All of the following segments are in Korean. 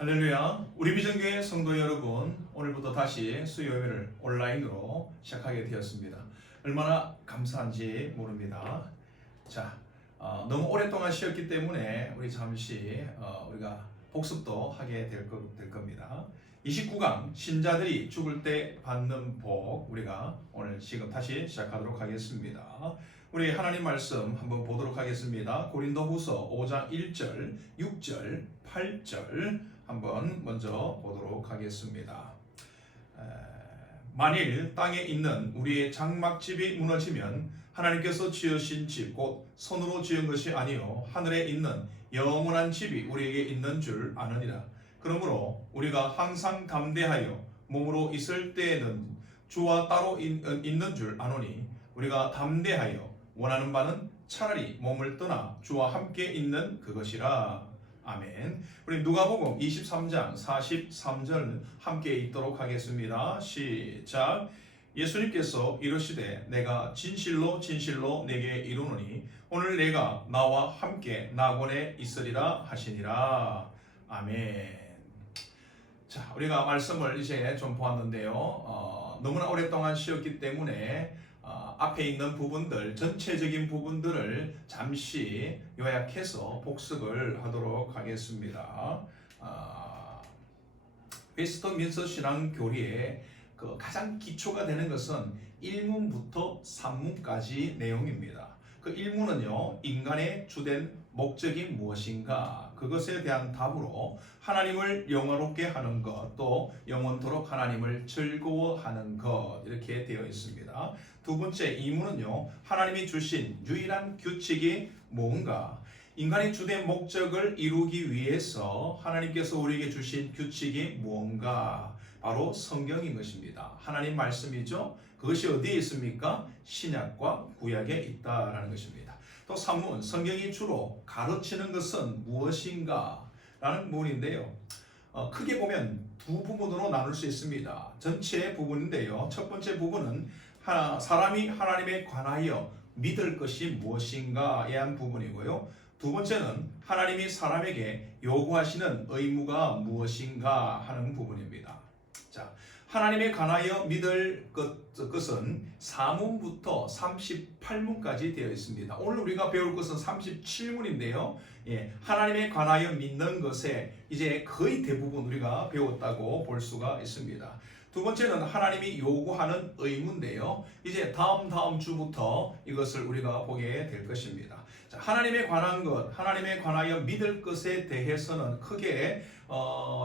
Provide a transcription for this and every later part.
할렐루야. 우리 비전교회 성도 여러분, 오늘부터 다시 수요 예배를 온라인으로 시작하게 되었습니다. 얼마나 감사한지 모릅니다. 자, 너무 오랫동안 쉬었기 때문에 우리 잠시 우리가 복습도 하게 될 겁니다. 29강 신자들이 죽을 때 받는 복, 우리가 오늘 지금 다시 시작하도록 하겠습니다. 우리 하나님 말씀 한번 보도록 하겠습니다. 고린도후서 5장 1절, 6절, 8절 한번 먼저 보도록 하겠습니다. 만일 땅에 있는 우리의 장막집이 무너지면 하나님께서 지으신 집, 곧 손으로 지은 것이 아니요 하늘에 있는 영원한 집이 우리에게 있는 줄 아느니라. 그러므로 우리가 항상 담대하여 몸으로 있을 때에는 주와 따로 있는 줄 아노니 우리가 담대하여 원하는 바는 차라리 몸을 떠나 주와 함께 있는 그것이라. 아멘. 우리 누가복음 23장 43절 함께 읽도록 하겠습니다. 시작. 예수님께서 이르시되 내가 진실로 진실로 내게 이르노니 오늘 내가 나와 함께 낙원에 있으리라 하시니라. 아멘. 자, 우리가 말씀을 이제 좀 보았는데요. 너무나 오랫동안 쉬었기 때문에 앞에 있는 부분들, 전체적인 부분들을 잠시 요약해서 복습을 하도록 하겠습니다. 웨스트민스터 신앙교리의 그 가장 기초가 되는 것은 1문부터 3문까지 내용입니다. 그 1문은요, 인간의 주된 목적이 무엇인가, 그것에 대한 답으로 하나님을 영화롭게 하는 것, 또 영원토록 하나님을 즐거워하는 것, 이렇게 되어 있습니다. 두 번째 2문은요, 하나님이 주신 유일한 규칙이 뭔가, 인간의 주된 목적을 이루기 위해서 하나님께서 우리에게 주신 규칙이 뭔가, 바로 성경인 것입니다. 하나님 말씀이죠. 그것이 어디에 있습니까? 신약과 구약에 있다라는 것입니다. 또 3문, 성경이 주로 가르치는 것은 무엇인가 라는 부분인데요. 크게 보면 두 부분으로 나눌 수 있습니다. 전체 부분인데요. 첫 번째 부분은 사람이 하나님에 관하여 믿을 것이 무엇인가에 대한 부분이고요. 두 번째는 하나님이 사람에게 요구하시는 의무가 무엇인가 하는 부분입니다. 자, 하나님에 관하여 믿을 것은 4문부터 38문까지 되어 있습니다. 오늘 우리가 배울 것은 37문인데요. 하나님에 관하여 믿는 것에 이제 거의 대부분 우리가 배웠다고 볼 수가 있습니다. 두 번째는 하나님이 요구하는 의무인데요. 이제 다음 주부터 이것을 우리가 보게 될 것입니다. 자, 하나님에 관한 것, 하나님에 관하여 믿을 것에 대해서는 크게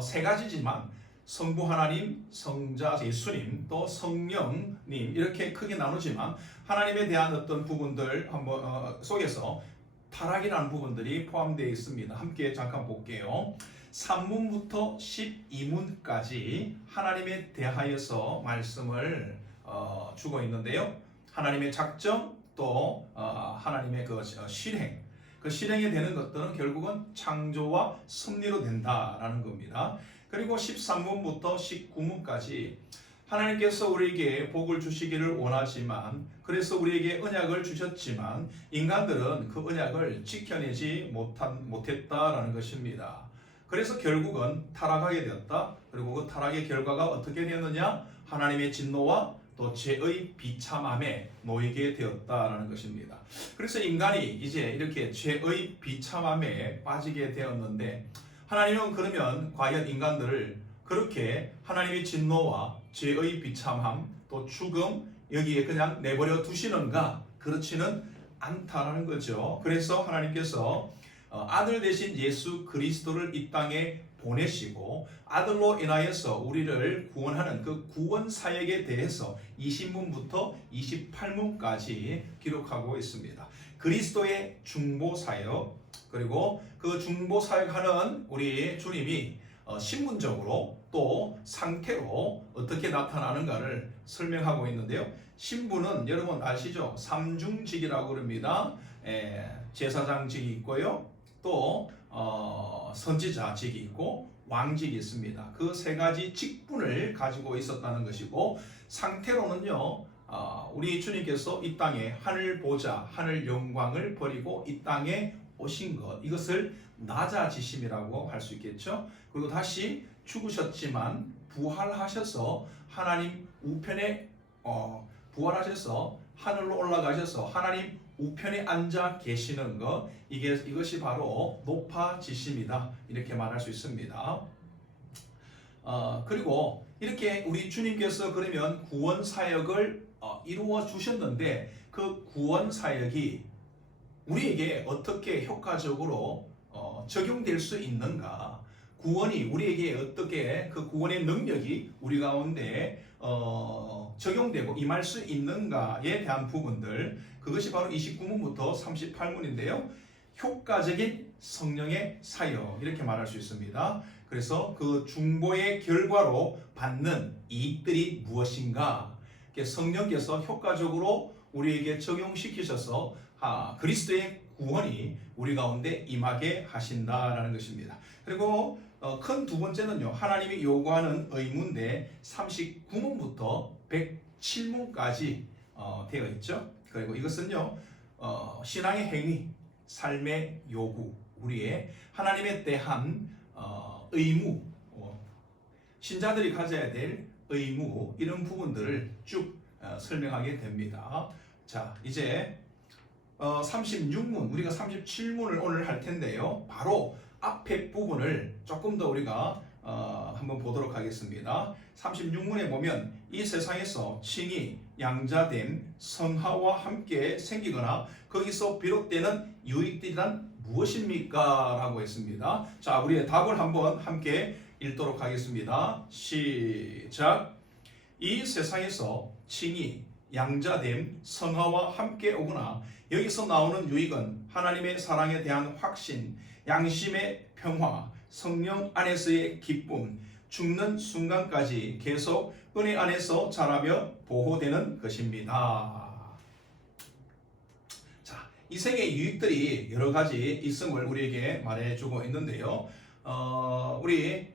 세 가지지만 성부 하나님, 성자 예수님, 또 성령님 이렇게 크게 나누지만 하나님에 대한 어떤 부분들 한번 속에서 타락이라는 부분들이 포함되어 있습니다. 함께 잠깐 볼게요. 3문부터 12문까지 하나님에 대하여서 말씀을 주고 있는데요. 하나님의 작정, 또 하나님의 그 실행, 그 실행이 되는 것들은 결국은 창조와 섭리로 된다라는 겁니다. 그리고 13문부터 19문까지 하나님께서 우리에게 복을 주시기를 원하지만, 그래서 우리에게 언약을 주셨지만 인간들은 그 언약을 지켜내지 못했다라는 것입니다. 그래서 결국은 타락하게 되었다. 그리고 그 타락의 결과가 어떻게 되었느냐? 하나님의 진노와 또 죄의 비참함에 놓이게 되었다라는 것입니다. 그래서 인간이 이제 이렇게 죄의 비참함에 빠지게 되었는데, 하나님은 그러면 과연 인간들을 그렇게 하나님의 진노와 죄의 비참함, 또 죽음 여기에 그냥 내버려 두시는가? 그렇지는 않다라는 거죠. 그래서 하나님께서 아들 대신 예수 그리스도를 이 땅에 보내시고 아들로 인하여서 우리를 구원하는 그 구원 사역에 대해서 20문부터 28문까지 기록하고 있습니다. 그리스도의 중보 사역, 그리고 그 중보 사역하는 우리 주님이 신분적으로 또 상태로 어떻게 나타나는가를 설명하고 있는데요. 신분은 여러분 아시죠? 삼중직이라고 그럽니다. 제사장직이 있고요. 또 선지자직이 있고 왕직이 있습니다. 그 세 가지 직분을 가지고 있었다는 것이고, 상태로는요, 우리 주님께서 이 땅에 하늘 보좌, 하늘 영광을 버리고 이 땅에 오신 것, 이것을 낮아지심이라고 할 수 있겠죠. 그리고 다시 죽으셨지만 부활하셔서 하나님 우편에 부활하셔서 하늘로 올라가셔서 하나님 우편에 앉아 계시는 것, 이것이 바로 높아지심이다, 이렇게 말할 수 있습니다. 그리고 이렇게 우리 주님께서 그러면 구원 사역을 이루어 주셨는데, 그 구원 사역이 우리에게 어떻게 효과적으로 적용될 수 있는가, 구원이 우리에게 어떻게 그 구원의 능력이 우리 가운데 적용되고 임할 수 있는가에 대한 부분들, 그것이 바로 29문부터 38문인데요. 효과적인 성령의 사역, 이렇게 말할 수 있습니다. 그래서 그 중보의 결과로 받는 이익들이 무엇인가, 성령께서 효과적으로 우리에게 적용시키셔서 그리스도의 구원이 우리 가운데 임하게 하신다라는 것입니다. 그리고 큰 두 번째는요, 하나님이 요구하는 의무인데 39문부터 107문까지 되어 있죠. 그리고 이것은요, 신앙의 행위, 삶의 요구, 우리의 하나님에 대한 의무, 신자들이 가져야 될 의무, 이런 부분들을 쭉 설명하게 됩니다. 자, 이제 36문, 우리가 37문을 오늘 할 텐데요. 바로 앞에 부분을 조금 더 우리가 한번 보도록 하겠습니다. 36문에 보면 이 세상에서 칭이 양자됨, 성화와 함께 생기거나 거기서 비롯되는 유익들이란 무엇입니까? 라고 했습니다. 자, 우리의 답을 한번 함께 읽도록 하겠습니다. 시작. 이 세상에서 칭이 양자됨, 성화와 함께 오거나 여기서 나오는 유익은 하나님의 사랑에 대한 확신, 양심의 평화, 성령 안에서의 기쁨, 죽는 순간까지 계속 은혜 안에서 자라며 보호되는 것입니다. 자, 이 생의 유익들이 여러 가지 있음을 우리에게 말해주고 있는데요. 우리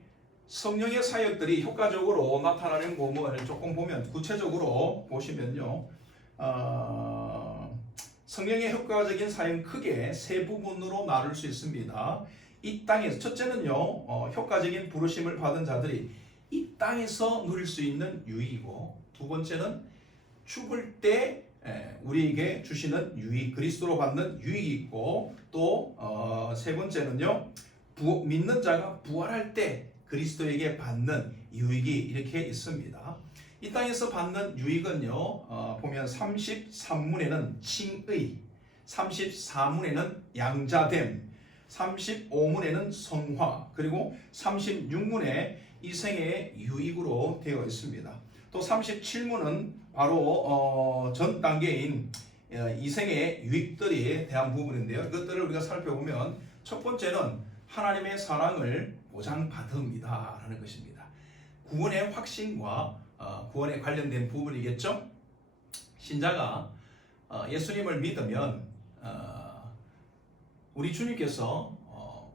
성령의 사역들이 효과적으로 나타나는 부분을 조금 보면, 구체적으로 보시면요, 성령의 효과적인 사역은 크게 세 부분으로 나눌 수 있습니다. 이 땅에서, 첫째는요, 효과적인 부르심을 받은 자들이 이 땅에서 누릴 수 있는 유익이고, 두 번째는 죽을 때 우리에게 주시는 유익, 그리스도로 받는 유익이 있고, 또 세 번째는요, 믿는 자가 부활할 때 그리스도에게 받는 유익이 이렇게 있습니다. 이 땅에서 받는 유익은요, 보면 33문에는 칭의, 34문에는 양자됨, 35문에는 성화, 그리고 36문에 이생의 유익으로 되어 있습니다. 또 37문은 바로 전 단계인 이생의 유익들에 대한 부분인데요. 이것들을 우리가 살펴보면, 첫 번째는 하나님의 사랑을 보장받음이다 라는 것입니다. 구원의 확신과 구원에 관련된 부분이겠죠. 신자가 예수님을 믿으면 우리 주님께서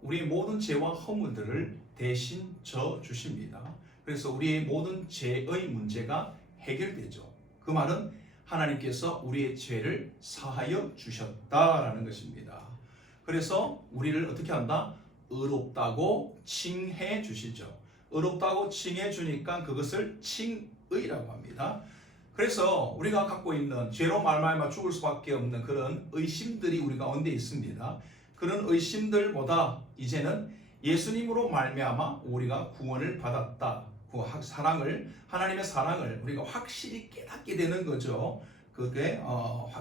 우리의 모든 죄와 허물들을 대신 져 주십니다. 그래서 우리의 모든 죄의 문제가 해결되죠. 그 말은 하나님께서 우리의 죄를 사하여 주셨다라는 것입니다. 그래서 우리를 어떻게 한다? 의롭다고 칭해 주시죠. 의롭다고 칭해 주니까 그것을 칭의라고 합니다. 그래서 우리가 갖고 있는 죄로 말미암아 죽을 수밖에 없는 그런 의심들이 우리 가운데 있습니다. 그런 의심들보다 이제는 예수님으로 말미암아 우리가 구원을 받았다. 그 사랑을, 하나님의 사랑을 우리가 확실히 깨닫게 되는 거죠. 그게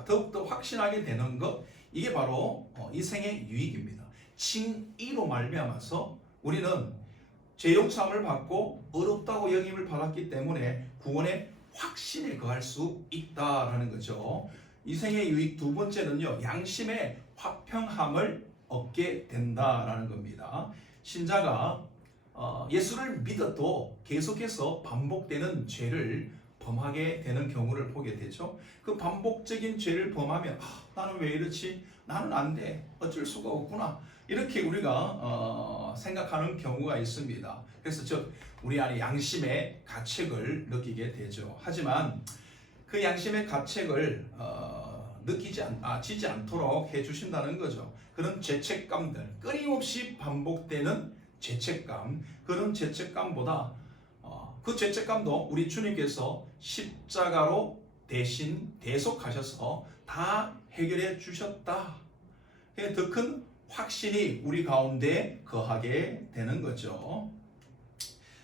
더욱더 확신하게 되는 것, 이게 바로 이 생의 유익입니다. 칭의로 말미암아서 우리는 죄 용서함을 받고 의롭다고 여김을 받았기 때문에 구원의 확신에 거할 수 있다라는 거죠. 이 생의 유익 두 번째는요, 양심의 화평함을 얻게 된다라는 겁니다. 신자가 예수를 믿어도 계속해서 반복되는 죄를 범하게 되는 경우를 보게 되죠. 그 반복적인 죄를 범하면 나는 왜 이렇지? 나는 안 돼. 어쩔 수가 없구나. 이렇게 우리가 생각하는 경우가 있습니다. 그래서 우리 안에 양심의 가책을 느끼게 되죠. 하지만 그 양심의 가책을 지지 않도록 해주신다는 거죠. 그런 죄책감들, 끊임없이 반복되는 죄책감, 그런 죄책감보다 그 죄책감도 우리 주님께서 십자가로 대신 대속하셔서 다 해결해 주셨다. 더 큰 확신이 우리 가운데 거하게 되는 거죠.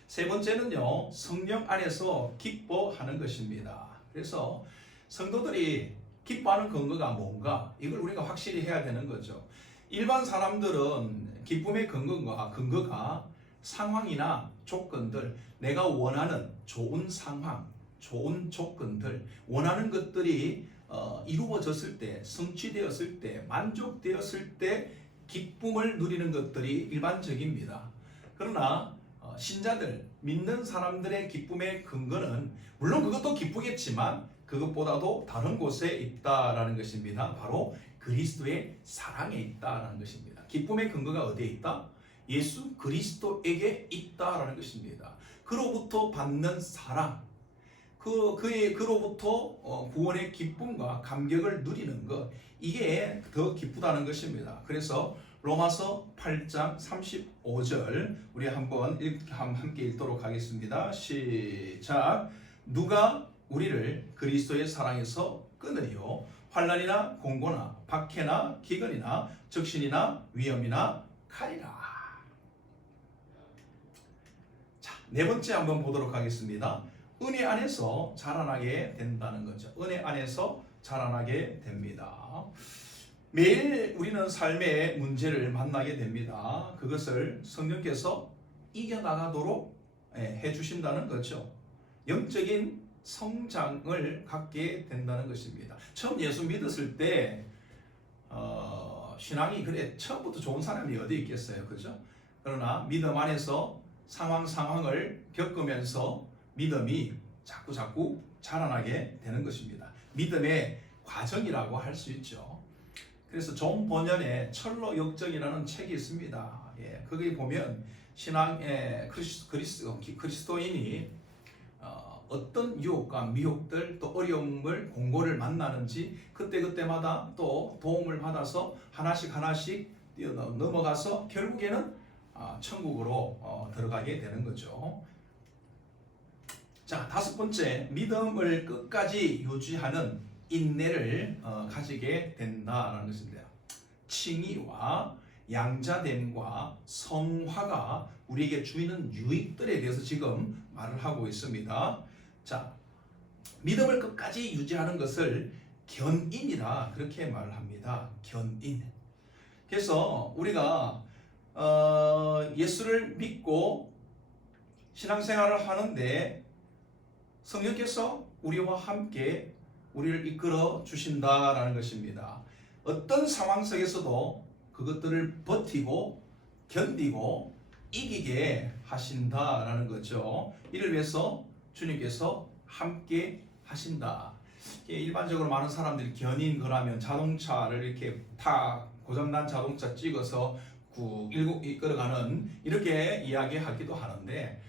세 번째는요, 성령 안에서 기뻐하는 것입니다. 그래서 성도들이 기뻐하는 근거가 뭔가, 이걸 우리가 확실히 해야 되는 거죠. 일반 사람들은 기쁨의 근거가 상황이나 조건들, 내가 원하는 좋은 상황, 좋은 조건들, 원하는 것들이 이루어졌을 때, 성취되었을 때, 만족되었을 때 기쁨을 누리는 것들이 일반적입니다. 그러나 신자들, 믿는 사람들의 기쁨의 근거는 물론 그것도 기쁘겠지만 그것보다도 다른 곳에 있다라는 것입니다. 바로 그리스도의 사랑에 있다라는 것입니다. 기쁨의 근거가 어디에 있다? 예수 그리스도에게 있다라는 것입니다. 그로부터 받는 사랑, 그로부터 구원의 기쁨과 감격을 누리는 것, 이게 더 기쁘다는 것입니다. 그래서 로마서 8장 35절 우리 한번 함께 읽도록 하겠습니다. 시작. 누가 우리를 그리스도의 사랑에서 끊으리요? 환난이나 공고나 박해나 기근이나 적신이나 위험이나 칼이라. 자, 네 번째 한번 보도록 하겠습니다. 은혜 안에서 자라나게 된다는 거죠. 은혜 안에서 자라나게 됩니다. 매일 우리는 삶의 문제를 만나게 됩니다. 그것을 성령께서 이겨나가도록 해주신다는 거죠. 영적인 성장을 갖게 된다는 것입니다. 처음 예수 믿었을 때 신앙이 그래 처음부터 좋은 사람이 어디 있겠어요, 그죠? 그러나 믿음 안에서 상황을 겪으면서 믿음이 자꾸 자라나게 되는 것입니다. 믿음의 과정이라고 할 수 있죠. 그래서 존 버년의 철로 역정이라는 책이 있습니다. 거기 보면 신앙의 그리스도인이 어떤 유혹과 미혹들 또 어려움을 공고를 만나는지 그때마다 또 도움을 받아서 하나씩 넘어가서 결국에는 천국으로 들어가게 되는 거죠. 자, 다섯 번째, 믿음을 끝까지 유지하는 인내를 가지게 된다는 것입니다. 칭의와 양자됨과 성화가 우리에게 주는 유익들에 대해서 지금 말을 하고 있습니다. 자, 믿음을 끝까지 유지하는 것을 견인이라 그렇게 말을 합니다. 견인. 그래서 우리가 예수를 믿고 신앙생활을 하는데 성령께서 우리와 함께 우리를 이끌어 주신다라는 것입니다. 어떤 상황 속에서도 그것들을 버티고 견디고 이기게 하신다라는 거죠. 이를 위해서 주님께서 함께 하신다. 일반적으로 많은 사람들이 견인 그러면 자동차를 이렇게 고장난 자동차 찍어서 이끌어가는 이렇게 이야기하기도 하는데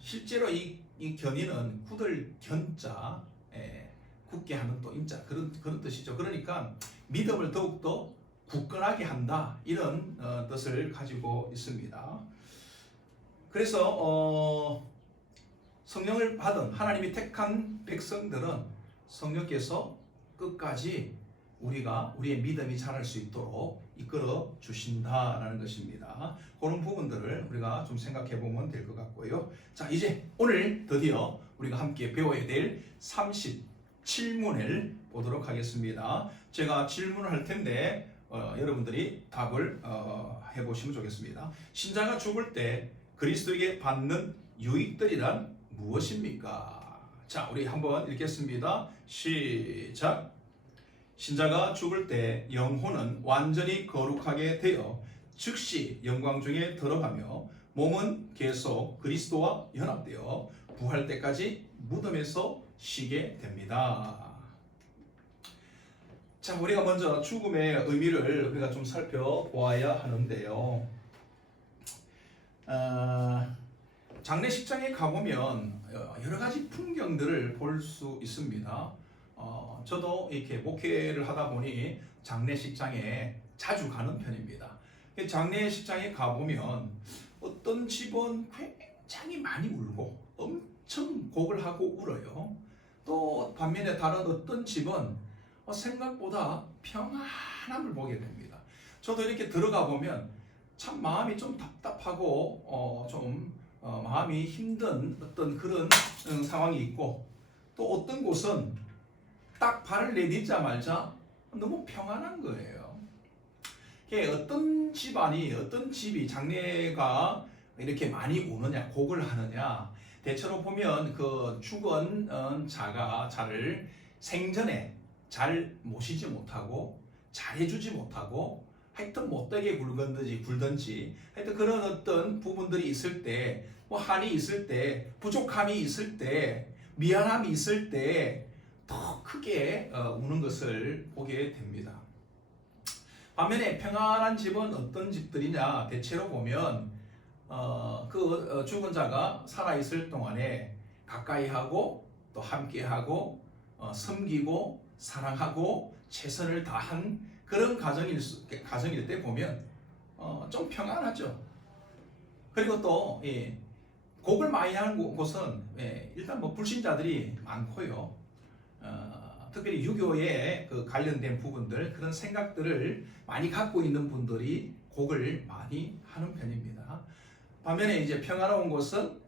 실제로 이 견인은 굳을 견자, 굳게 하는 또 인자 그런 뜻이죠. 그러니까 믿음을 더욱더 굳건하게 한다 이런 뜻을 가지고 있습니다. 그래서 성령을 받은 하나님이 택한 백성들은 성령께서 끝까지 우리의 믿음이 자랄 수 있도록 이끌어 주신다라는 것입니다. 그런 부분들을 우리가 좀 생각해 보면 될 것 같고요. 자, 이제 오늘 드디어 우리가 함께 배워야 될 37문을 보도록 하겠습니다. 제가 질문을 할 텐데 여러분들이 답을 해보시면 좋겠습니다. 신자가 죽을 때 그리스도에게 받는 유익들이란 무엇입니까? 자, 우리 한번 읽겠습니다. 시작. 신자가 죽을 때 영혼은 완전히 거룩하게 되어 즉시 영광 중에 들어가며 몸은 계속 그리스도와 연합되어 부활 때까지 무덤에서 쉬게 됩니다. 자, 우리가 먼저 죽음의 의미를 우리가 좀 살펴보아야 하는데요. 장례식장에 가보면 여러 가지 풍경들을 볼 수 있습니다. 저도 이렇게 목회를 하다 보니 장례식장에 자주 가는 편입니다. 장례식장에 가보면 어떤 집은 굉장히 많이 울고 엄청 곡을 하고 울어요. 또 반면에 다른 어떤 집은 생각보다 평안함을 보게 됩니다. 저도 이렇게 들어가 보면 참 마음이 좀 답답하고 마음이 힘든 어떤 그런 상황이 있고, 또 어떤 곳은 딱 발을 내딛자마자 너무 평안한 거예요. 어떤 집안이, 어떤 집이 장례가 이렇게 많이 오느냐, 곡을 하느냐, 대체로 보면 그 죽은 자를 생전에 잘 모시지 못하고 잘해주지 못하고 하여튼 못되게 굴든지 하여튼 그런 어떤 부분들이 있을 때, 뭐 한이 있을 때, 부족함이 있을 때, 미안함이 있을 때 더 크게 우는 것을 보게 됩니다. 반면에 평안한 집은 어떤 집들이냐, 대체로 보면 죽은 자가 살아있을 동안에 가까이하고 또 함께하고 섬기고 사랑하고 최선을 다한 그런 가정일 때 보면 좀 평안하죠. 그리고 또 곡을 많이 하는 곳은 일단 뭐 불신자들이 많고요. 특별히 유교에 관련된 부분들, 그런 생각들을 많이 갖고 있는 분들이 곡을 많이 하는 편입니다. 반면에 이제 평화로운 곳은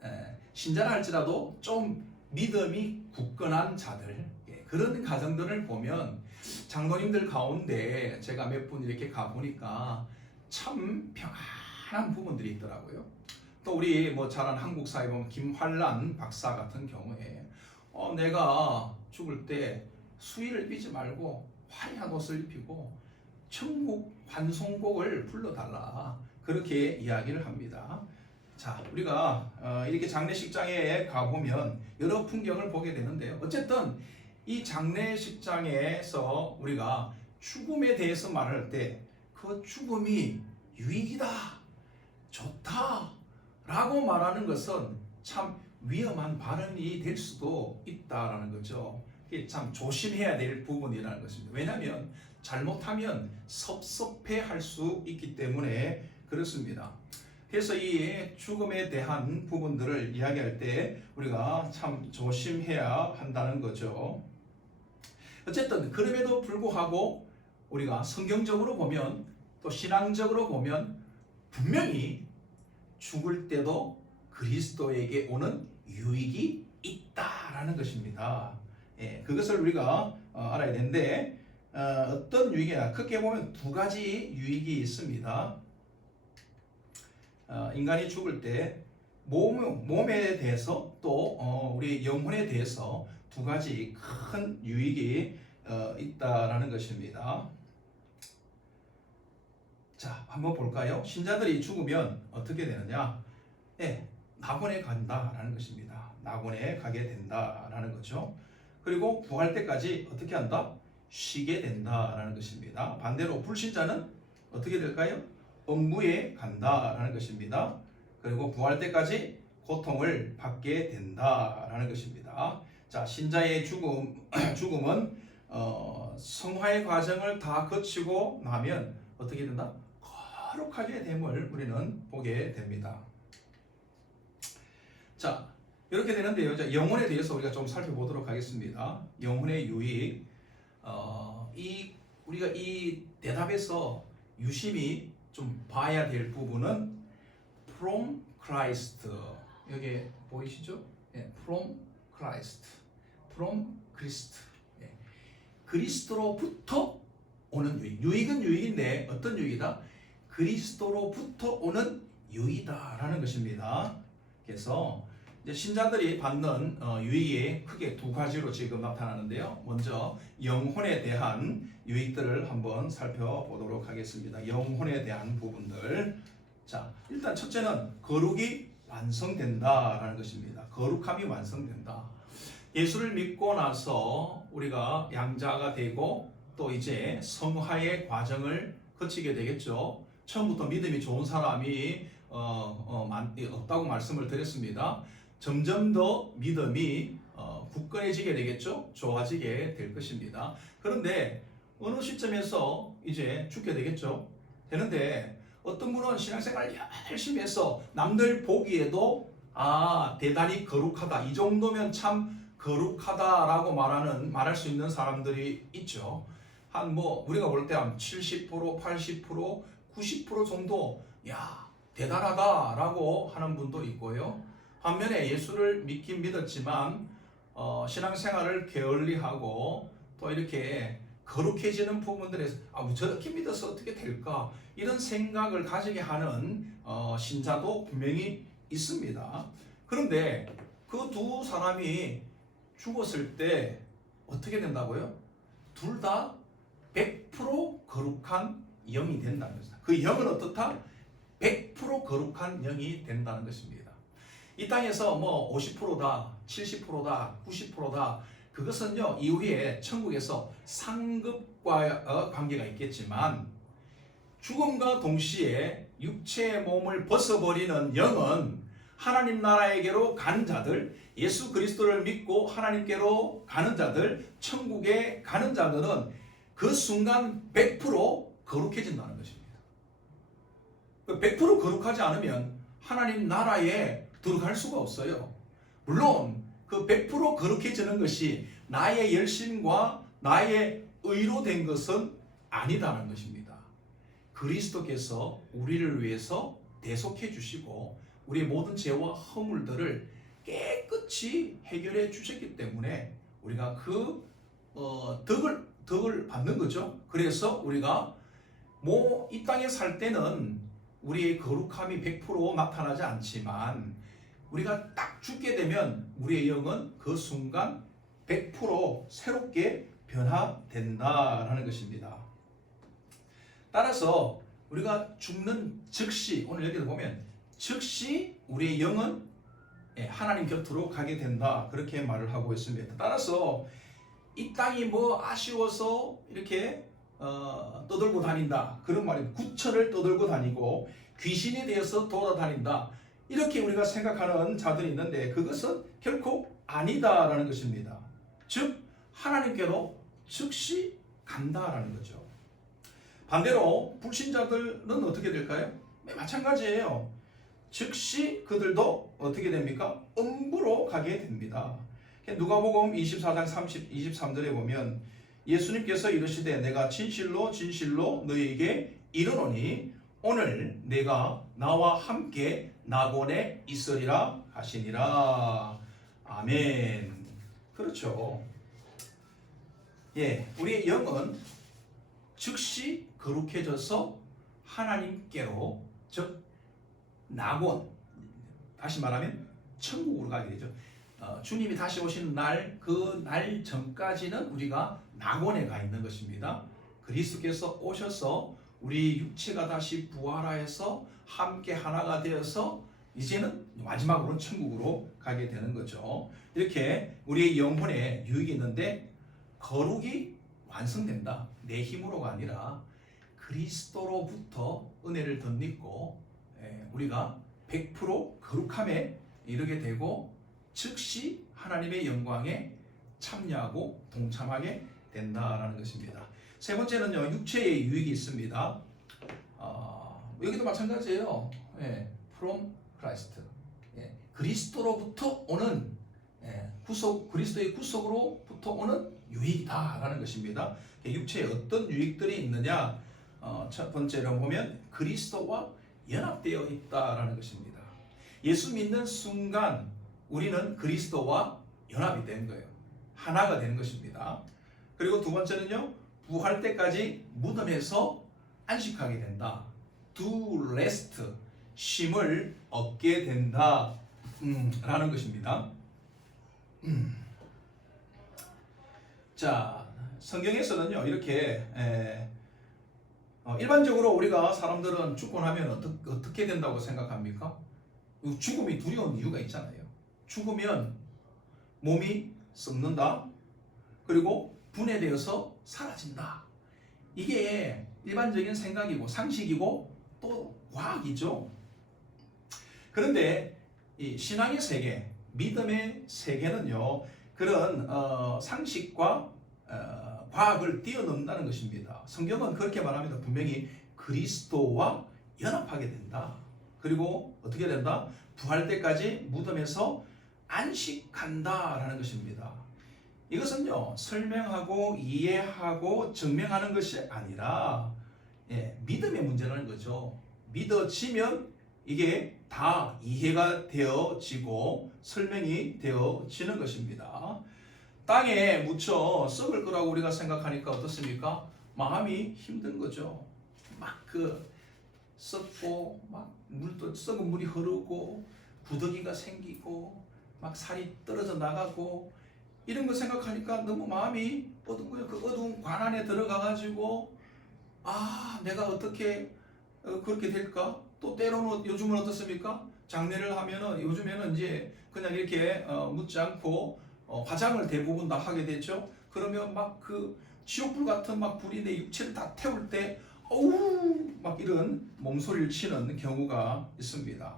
신자라 할지라도 좀 믿음이 굳건한 자들, 그런 가정들을 보면 장로님들 가운데 제가 몇 분 이렇게 가보니까 참 평안한 부분들이 있더라고요. 또 우리 뭐 잘 아는 한국 사회 보면 김환란 박사 같은 경우에 내가 죽을 때 수의를 삐지 말고 화려한 옷을 입히고 천국 환송곡을 불러달라, 그렇게 이야기를 합니다. 자, 우리가 이렇게 장례식장에 가보면 여러 풍경을 보게 되는데요. 어쨌든 이 장례식장에서 우리가 죽음에 대해서 말할 때 그 죽음이 유익이다, 좋다 라고 말하는 것은 참 위험한 발언이 될 수도 있다라는 거죠. 이게 참 조심해야 될 부분이라는 것입니다. 왜냐하면 잘못하면 섭섭해할 수 있기 때문에 그렇습니다. 그래서 이 죽음에 대한 부분들을 이야기할 때 우리가 참 조심해야 한다는 거죠. 어쨌든 그럼에도 불구하고 우리가 성경적으로 보면 또 신앙적으로 보면 분명히 죽을 때도 그리스도에게 오는 유익이 있다라는 것입니다. 그것을 우리가 알아야 되는데 어떤 유익이냐, 크게 보면 두 가지 유익이 있습니다. 인간이 죽을 때 몸에 대해서 또 우리 영혼에 대해서 두 가지 큰 유익이 있다라는 것입니다. 자, 한번 볼까요? 신자들이 죽으면 어떻게 되느냐? 낙원에 간다라는 것입니다. 낙원에 가게 된다라는 거죠. 그리고 부활 때까지 어떻게 한다? 쉬게 된다라는 것입니다. 반대로 불신자는 어떻게 될까요? 엄무에 간다라는 것입니다. 그리고 부활 때까지 고통을 받게 된다라는 것입니다. 자, 신자의 죽음은 성화의 과정을 다 거치고 나면 어떻게 된다? 거룩하게 됨을 우리는 보게 됩니다. 자, 이렇게 되는데요. 자, 영혼에 대해서 우리가 좀 살펴보도록 하겠습니다. 영혼의 유익. 우리가 이 대답에서 유심히 좀 봐야 될 부분은 from Christ. 여기 보이시죠? from Christ. from Christ. 그리스도로부터 오는 유익. 유익은 유익인데 어떤 유익이다? 그리스도로부터 오는 유익이다라는 것입니다. 그래서 이제 신자들이 받는 유익이 크게 두 가지로 지금 나타나는데요. 먼저 영혼에 대한 유익들을 한번 살펴보도록 하겠습니다. 영혼에 대한 부분들. 자, 일단 첫째는 거룩이 완성된다라는 것입니다. 거룩함이 완성된다. 예수를 믿고 나서 우리가 양자가 되고 또 이제 성화의 과정을 거치게 되겠죠. 처음부터 믿음이 좋은 사람이 없다고 말씀을 드렸습니다. 점점 더 믿음이 굳건해지게 되겠죠. 좋아지게 될 것입니다. 그런데 어느 시점에서 이제 죽게 되겠죠. 되는데 어떤 분은 신앙생활 열심히 해서 남들 보기에도 대단히 거룩하다, 이 정도면 참 거룩하다라고 말할 수 있는 사람들이 있죠. 한 뭐 우리가 볼 때 한 70%, 80%, 90% 정도 대단하다라고 하는 분도 있고요. 반면에 예수를 믿긴 믿었지만 신앙생활을 게을리하고 또 이렇게 거룩해지는 부분들에서 저렇게 믿어서 어떻게 될까 이런 생각을 가지게 하는 신자도 분명히 있습니다. 그런데 그 두 사람이 죽었을 때 어떻게 된다고요? 둘 다 100% 거룩한 영이 된다는 것입니다. 그 영은 어떻다? 100% 거룩한 영이 된다는 것입니다. 이 땅에서 뭐 50%다, 70%다, 90%다 그것은요 이후에 천국에서 상급과 관계가 있겠지만 죽음과 동시에 육체의 몸을 벗어버리는 영은 하나님 나라에게로 가는 자들, 예수 그리스도를 믿고 하나님께로 가는 자들, 천국에 가는 자들은 그 순간 100% 거룩해진다는 것입니다. 100% 거룩하지 않으면 하나님 나라에 들어갈 수가 없어요. 물론 그 100% 거룩해지는 것이 나의 열심과 나의 의로 된 것은 아니다는 것입니다. 그리스도께서 우리를 위해서 대속해 주시고 우리의 모든 죄와 허물들을 깨끗이 해결해 주셨기 때문에 우리가 그 덕을 받는 거죠. 그래서 우리가 이 땅에 살 때는 우리의 거룩함이 100% 나타나지 않지만 우리가 딱 죽게 되면 우리의 영은 그 순간 100% 새롭게 변화된다라는 것입니다. 따라서 우리가 죽는 즉시, 오늘 여기서 보면 즉시 우리의 영은 하나님 곁으로 가게 된다, 그렇게 말을 하고 있습니다. 따라서 이 땅이 뭐 아쉬워서 이렇게 떠들고 다닌다, 그런 말입니다. 구천을 떠들고 다니고 귀신에 대해서 돌아다닌다, 이렇게 우리가 생각하는 자들이 있는데 그것은 결코 아니다라는 것입니다. 즉 하나님께로 즉시 간다라는 거죠. 반대로 불신자들은 어떻게 될까요? 마찬가지예요. 즉시 그들도 어떻게 됩니까? 음부로 가게 됩니다. 누가복음 24장 23절에 보면 예수님께서 이르시되 내가 진실로 진실로 너희에게 이르노니 오늘 내가 나와 함께 낙원에 있으리라 하시니라. 아멘. 그렇죠. 우리의 영은 즉시 거룩해져서 하나님께로, 즉 낙원, 다시 말하면 천국으로 가게 되죠. 주님이 다시 오시는 날, 그 날 전까지는 우리가 낙원에 가 있는 것입니다. 그리스도께서 오셔서 우리 육체가 다시 부활하여서 함께 하나가 되어서 이제는 마지막으로 천국으로 가게 되는 거죠. 이렇게 우리의 영혼에 유익이 있는데 거룩이 완성된다. 내 힘으로가 아니라 그리스도로부터 은혜를 덧입고 우리가 100% 거룩함에 이르게 되고 즉시 하나님의 영광에 참여하고 동참하게 된다라는 것입니다. 세 번째는요, 육체의 유익이 있습니다. 여기도 마찬가지예요. From Christ. 그리스도로부터 오는 그리스도의 구속으로부터 오는 유익이다라는 것입니다. 육체에 어떤 유익들이 있느냐? 첫 번째로 보면 그리스도와 연합되어 있다라는 것입니다. 예수 믿는 순간 우리는 그리스도와 연합이 된 거예요. 하나가 되는 것입니다. 그리고 두 번째는요, 부활 때까지 무덤에서 안식하게 된다. To rest, 쉼을 얻게 된다 라는 것입니다. 자, 성경에서는요 이렇게 일반적으로 우리가 사람들은 죽고 나면 어떻게 된다고 생각합니까? 죽음이 두려운 이유가 있잖아요. 죽으면 몸이 썩는다, 그리고 분해되어서 사라진다. 이게 일반적인 생각이고 상식이고 또 과학이죠. 그런데 이 신앙의 세계, 믿음의 세계는요 그런 상식과 과학을 뛰어넘는다는 것입니다. 성경은 그렇게 말합니다. 분명히 그리스도와 연합하게 된다. 그리고 어떻게 된다? 부활 때까지 무덤에서 안식한다라는 것입니다. 이것은요, 설명하고 이해하고 증명하는 것이 아니라 믿음의 문제라는 거죠. 믿어지면 이게 다 이해가 되어지고 설명이 되어지는 것입니다. 땅에 묻혀 썩을 거라고 우리가 생각하니까 어떻습니까? 마음이 힘든 거죠. 막 썩고 막 물도 썩은 물이 흐르고 구더기가 생기고 막 살이 떨어져 나가고 이런 거 생각하니까 너무 마음이 어두운 거예요. 그 어두운 관 안에 들어가가지고 내가 어떻게 그렇게 될까? 또 때로는 요즘은 어떻습니까? 장례를 하면은 요즘에는 이제 그냥 이렇게 묻지 않고 화장을 대부분 다 하게 되죠. 그러면 막 그 지옥불 같은 막 불이 내 육체를 다 태울 때 어우 막 이런 몸소리를 치는 경우가 있습니다.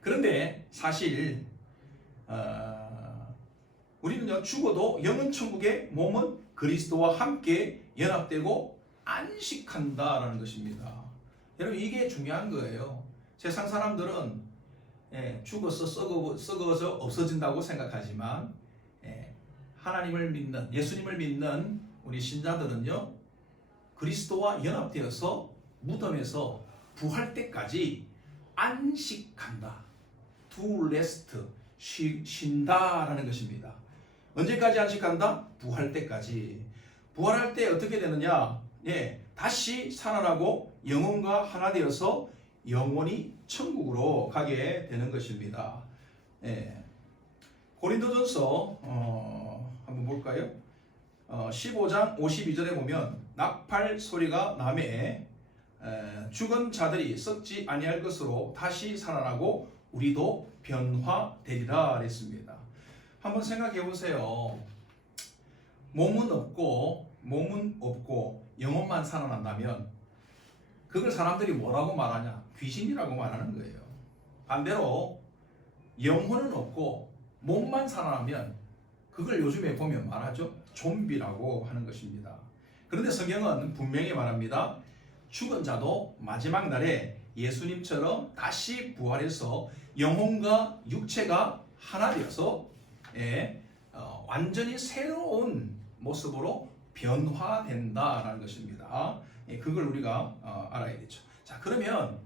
그런데 사실 우리는요 죽어도 영은 천국에 몸은 그리스도와 함께 연합되고 안식한다라는 것입니다. 여러분 이게 중요한 거예요. 세상 사람들은 죽어서 썩어서 없어진다고 생각하지만 하나님을 믿는 예수님을 믿는 우리 신자들은요 그리스도와 연합되어서 무덤에서 부활 때까지 안식한다. To rest, 쉰다라는 것입니다. 언제까지 안식한다? 부활 때까지. 부활할 때 어떻게 되느냐? 다시 살아나고 영혼과 하나 되어서 영원히 천국으로 가게 되는 것입니다. 고린도전서 한번 볼까요? 15장 52절에 보면 나팔 소리가 나매 죽은 자들이 썩지 아니할 것으로 다시 살아나고 우리도 변화되리라 그랬습니다. 한번 생각해 보세요. 몸은 없고 영혼만 살아난다면 그걸 사람들이 뭐라고 말하냐? 귀신이라고 말하는 거예요. 반대로 영혼은 없고 몸만 살아나면 그걸 요즘에 보면 말하죠. 좀비라고 하는 것입니다. 그런데 성경은 분명히 말합니다. 죽은 자도 마지막 날에 예수님처럼 다시 부활해서 영혼과 육체가 하나 되어서 완전히 새로운 모습으로 변화된다라는 것입니다. 그걸 우리가 알아야겠죠. 자, 그러면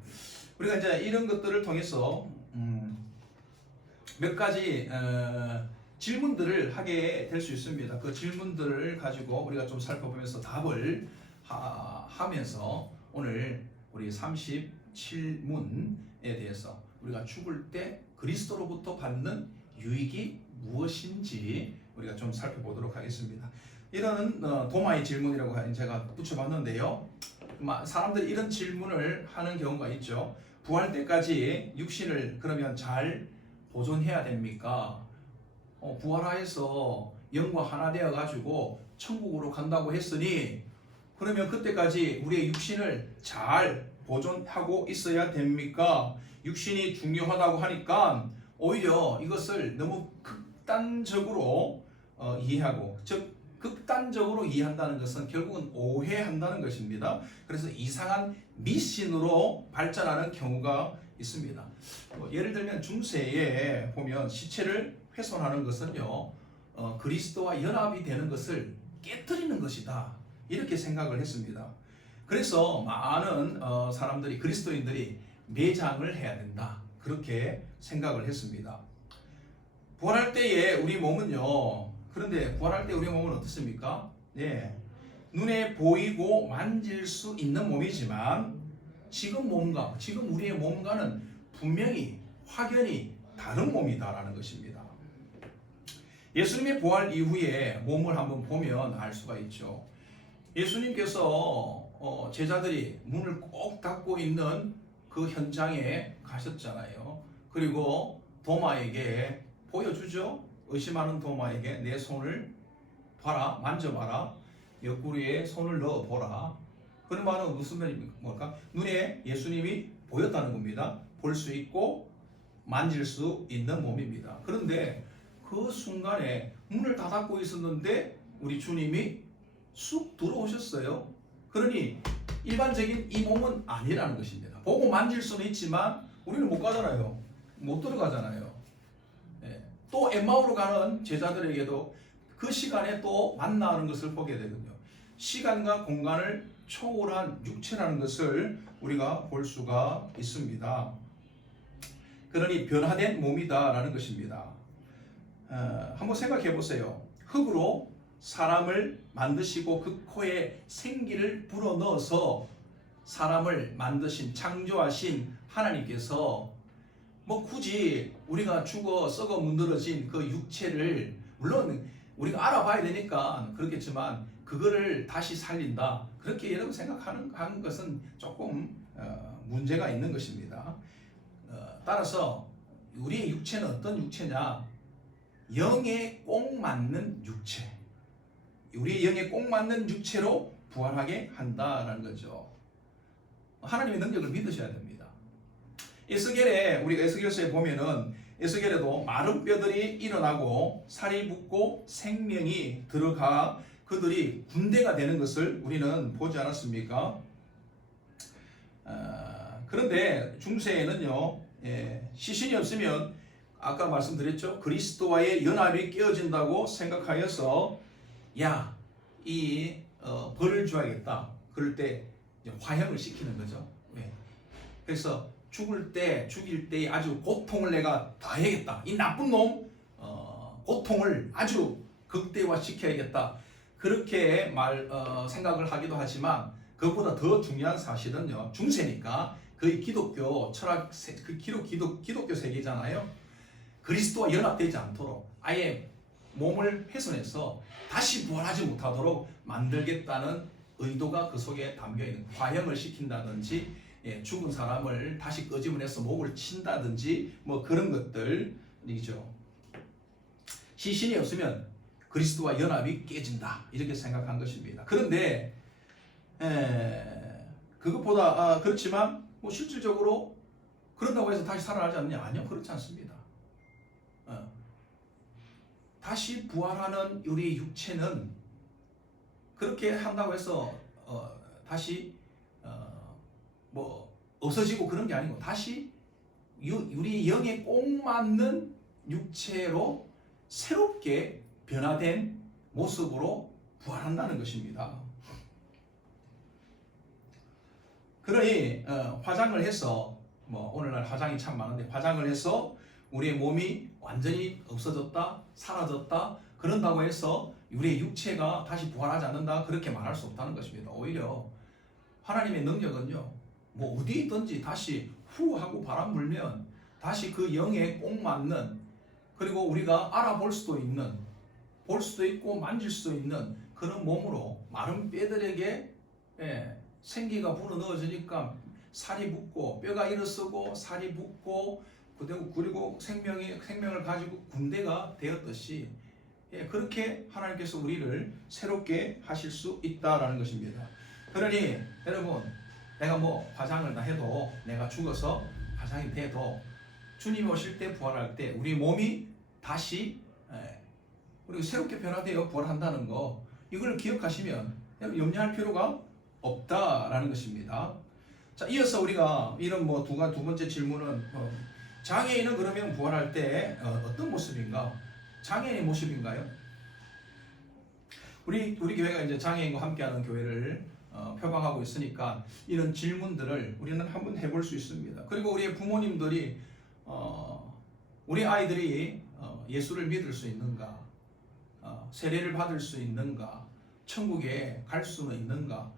우리가 이제 이런 것들을 통해서 몇 가지 질문들을 하게 될 수 있습니다. 그 질문들을 가지고 우리가 좀 살펴보면서 답을 하면서 오늘 우리 37문에 대해서 우리가 죽을 때 그리스도로부터 받는 유익이 무엇인지 우리가 좀 살펴보도록 하겠습니다. 이런 도마의 질문이라고 제가 붙여봤는데요. 사람들이 이런 질문을 하는 경우가 있죠. 부활 때까지 육신을 그러면 잘 보존해야 됩니까? 부활하여서 영과 하나 되어 가지고 천국으로 간다고 했으니 그러면 그때까지 우리의 육신을 잘 보존하고 있어야 됩니까? 육신이 중요하다고 하니까 오히려 이것을 너무 극단적으로 이해하고, 즉 극단적으로 이해한다는 것은 결국은 오해한다는 것입니다. 그래서 이상한 미신으로 발전하는 경우가 있습니다. 예를 들면 중세에 보면 시체를 훼손하는 것은요 그리스도와 연합이 되는 것을 깨뜨리는 것이다, 이렇게 생각을 했습니다. 그래서 많은 사람들이, 그리스도인들이 매장을 해야 된다, 그렇게 생각을 했습니다. 부활할 때에 우리 몸은요, 그런데 부활할 때 우리 몸은 어떻습니까? 눈에 보이고 만질 수 있는 몸이지만 지금 우리의 몸과는 분명히 확연히 다른 몸이다라는 것입니다. 예수님의 부활 이후에 몸을 한번 보면 알 수가 있죠. 예수님께서 제자들이 문을 꼭 닫고 있는 그 현장에 가셨잖아요. 그리고 도마에게 보여주죠. 의심하는 도마에게 내 손을 봐라, 만져봐라, 옆구리에 손을 넣어보라. 그런 말은 무슨 말입니까? 눈에 예수님이 보였다는 겁니다. 볼 수 있고 만질 수 있는 몸입니다. 그런데 그 순간에 문을 다 닫고 있었는데 우리 주님이 쑥 들어오셨어요. 그러니 일반적인 이 몸은 아니라는 것입니다. 보고 만질 수는 있지만 우리는 못 가잖아요. 못 들어가잖아요. 예. 또 엠마오로 가는 제자들에게도 그 시간에 또 만나는 것을 보게 되거든요. 시간과 공간을 초월한 육체라는 것을 우리가 볼 수가 있습니다. 그러니 변화된 몸이다라는 것입니다. 한번 생각해 보세요. 흙으로 사람을 만드시고 그 코에 생기를 불어넣어서 사람을 만드신 창조하신 하나님께서 뭐 굳이 우리가 죽어 썩어 문드러진 그 육체를 물론 우리가 알아봐야 되니까 그렇겠지만 그거를 다시 살린다 그렇게 여러분 생각하는 것은 조금 문제가 있는 것입니다. 따라서 우리의 육체는 어떤 육체냐? 영에 꼭 맞는 육체. 우리의 영에 꼭 맞는 육체로 부활하게 한다라는 거죠. 하나님의 능력을 믿으셔야 됩니다. 에스겔에 우리가 에스겔서에 보면은 에스겔에도 마른 뼈들이 일어나고 살이 붙고 생명이 들어가 그들이 군대가 되는 것을 우리는 보지 않았습니까? 그런데 중세에는요, 시신이 없으면 아까 말씀드렸죠. 그리스도와의 연합이 깨어진다고 생각하여서 이 벌을 줘야겠다. 그럴 때 화형을 시키는 거죠. 그래서 죽일 때 아주 고통을 내가 다해야겠다. 이 나쁜 놈 고통을 아주 극대화 시켜야겠다. 그렇게 생각을 하기도 하지만 그것보다 더 중요한 사실은요. 중세니까 거의 기독교 철학, 기독교 세계잖아요. 그리스도와 연합되지 않도록 아예 몸을 훼손해서 다시 부활하지 못하도록 만들겠다는 의도가 그 속에 담겨 있는 화형을 시킨다든지 죽은 사람을 다시 끄집어내서 목을 친다든지 뭐 그런 것들이죠. 시신이 없으면 그리스도와 연합이 깨진다 이렇게 생각한 것입니다. 그런데 그것보다 그렇지만 뭐 실질적으로 그런다고 해서 다시 살아나지 않느냐? 아니요, 그렇지 않습니다. 다시 부활하는 우리 육체는 그렇게 한다고 해서 다시 뭐 없어지고 그런 게 아니고 다시 우리 영에 꼭 맞는 육체로 새롭게 변화된 모습으로 부활한다는 것입니다. 그러니 화장을 해서 뭐 오늘날 화장이 참 많은데 화장을 해서 우리의 몸이 완전히 없어졌다, 사라졌다 그런다고 해서 우리의 육체가 다시 부활하지 않는다 그렇게 말할 수 없다는 것입니다. 오히려 하나님의 능력은요, 뭐 어디 있든지 다시 후 하고 바람 불면 다시 그 영에 꼭 맞는 그리고 우리가 알아볼 수도 있는 볼 수도 있고 만질 수도 있는 그런 몸으로 마른 뼈들에게 생기가 불어넣어지니까 살이 붙고 뼈가 일어서고 살이 붙고 그리고 생명을 가지고 군대가 되었듯이 그렇게 하나님께서 우리를 새롭게 하실 수 있다라는 것입니다. 그러니 여러분 내가 뭐 화장을 다 해도 내가 죽어서 화장이 돼도 주님이 오실 때 부활할 때 우리 몸이 다시 우리가 새롭게 변화되어 부활한다는 거 이걸 기억하시면 염려할 필요가 없다라는 것입니다. 자, 이어서 우리가 이런 뭐 두 번째 질문은 장애인은 그러면 부활할 때 어떤 모습인가? 장애인의 모습인가요? 우리 교회가 이제 장애인과 함께하는 교회를 표방하고 있으니까 이런 질문들을 우리는 한번 해볼 수 있습니다. 그리고 우리의 부모님들이 우리 아이들이 예수를 믿을 수 있는가? 세례를 받을 수 있는가? 천국에 갈 수는 있는가?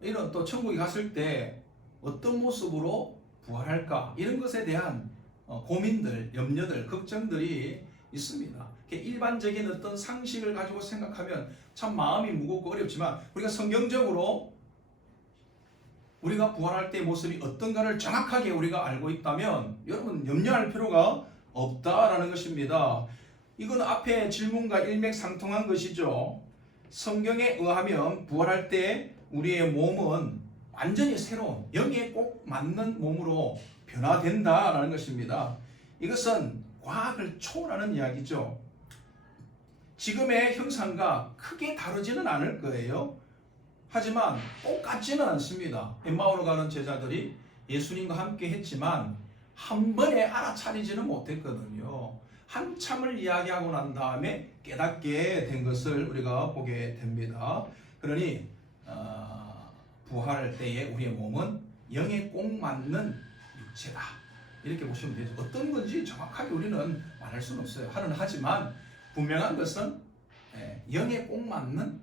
이런 또 천국에 갔을 때 어떤 모습으로 부활할까? 이런 것에 대한 고민들, 염려들, 걱정들이 있습니다. 일반적인 어떤 상식을 가지고 생각하면 참 마음이 무겁고 어렵지만 우리가 성경적으로 우리가 부활할 때의 모습이 어떤가를 정확하게 우리가 알고 있다면 여러분 염려할 필요가 없다라는 것입니다. 이건 앞에 질문과 일맥상통한 것이죠. 성경에 의하면 부활할 때 우리의 몸은 완전히 새로운 영에 꼭 맞는 몸으로 변화된다라는 것입니다. 이것은 과학을 초월하는 이야기죠. 지금의 형상과 크게 다르지는 않을 거예요. 하지만 똑같지는 않습니다. 엠마오로 가는 제자들이 예수님과 함께 했지만 한 번에 알아차리지는 못했거든요. 한참을 이야기하고 난 다음에 깨닫게 된 것을 우리가 보게 됩니다. 그러니 부활할 때에 우리의 몸은 영에 꼭 맞는 육체다. 이렇게 보시면 되죠. 어떤 건지 정확하게 우리는 말할 수는 없어요. 하지만 분명한 것은 영에 꼭 맞는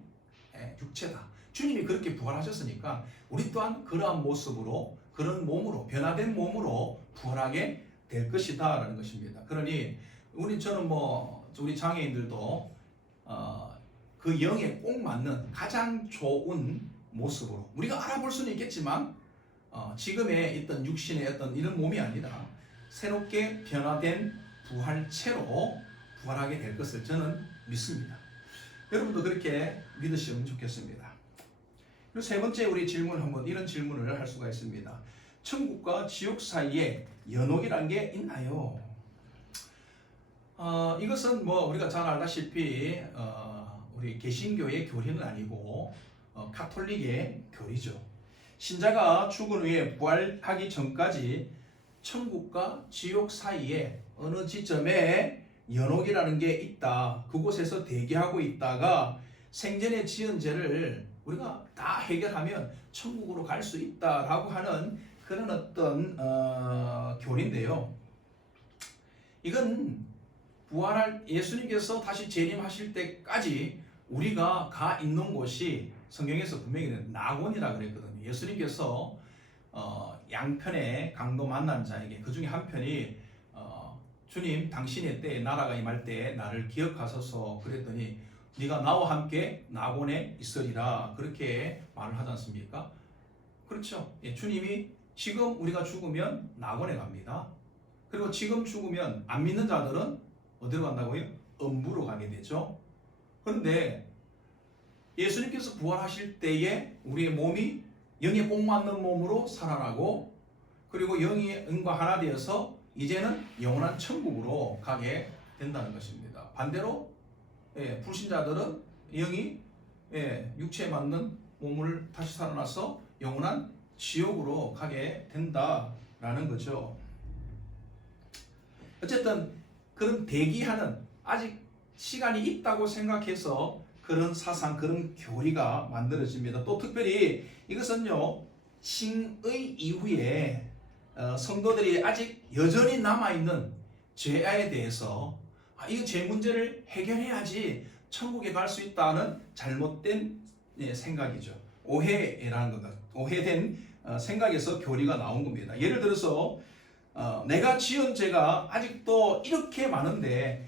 육체다. 주님이 그렇게 부활하셨으니까 우리 또한 그러한 모습으로, 그런 몸으로, 변화된 몸으로 부활하게 될 것이다 라는 것입니다. 그러니 저는 우리 장애인들도 그 영에 꼭 맞는 가장 좋은 모습으로, 우리가 알아볼 수는 있겠지만 지금의 있던 육신의 어떤 이런 몸이 아니라 새롭게 변화된 부활체로 부활하게 될 것을 저는 믿습니다. 여러분도 그렇게 믿으시면 좋겠습니다. 그리고 세 번째 우리 질문, 한번 이런 질문을 할 수가 있습니다. 천국과 지옥 사이에 연옥이란 게 있나요? 이것은 우리가 잘 알다시피 우리 개신교의 교리는 아니고 가톨릭의 교리죠. 신자가 죽은 후에 부활하기 전까지 천국과 지옥 사이에 어느 지점에 연옥이라는 게 있다. 그곳에서 대기하고 있다가 생전에 지은 죄를 우리가 다 해결하면 천국으로 갈 수 있다라고 하는 그런 어떤 교리인데요. 이건 부활할 예수님께서 다시 재림하실 때까지 우리가 가 있는 곳이 성경에서 분명히 낙원이라 그랬거든요. 예수님께서 양편의 강도 만난 자에게 그 중에 한 편이 주님 당신의 때에 나라가 임할 때에 나를 기억하소서 그랬더니 네가 나와 함께 낙원에 있으리라 그렇게 말을 하지 않습니까? 그렇죠. 주님이 지금 우리가 죽으면 낙원에 갑니다. 그리고 지금 죽으면 안 믿는 자들은 어디로 간다고요? 음부로 가게 되죠. 그런데 예수님께서 부활하실 때에 우리의 몸이 영에 꼭 맞는 몸으로 살아나고 그리고 영이 영과 하나 되어서 이제는 영원한 천국으로 가게 된다는 것입니다. 반대로 불신자들은 영이 육체에 맞는 몸을 다시 살아나서 영원한 지옥으로 가게 된다라는 거죠. 어쨌든 그런 대기하는 아직 시간이 있다고 생각해서 그런 사상, 그런 교리가 만들어집니다. 또 특별히 이것은요, 칭의 이후에 성도들이 아직 여전히 남아있는 죄에 대해서 이 죄 문제를 해결해야지 천국에 갈 수 있다는 잘못된 생각이죠. 오해라는 것, 오해된 생각에서 교리가 나온 겁니다. 예를 들어서 내가 지은 죄가 아직도 이렇게 많은데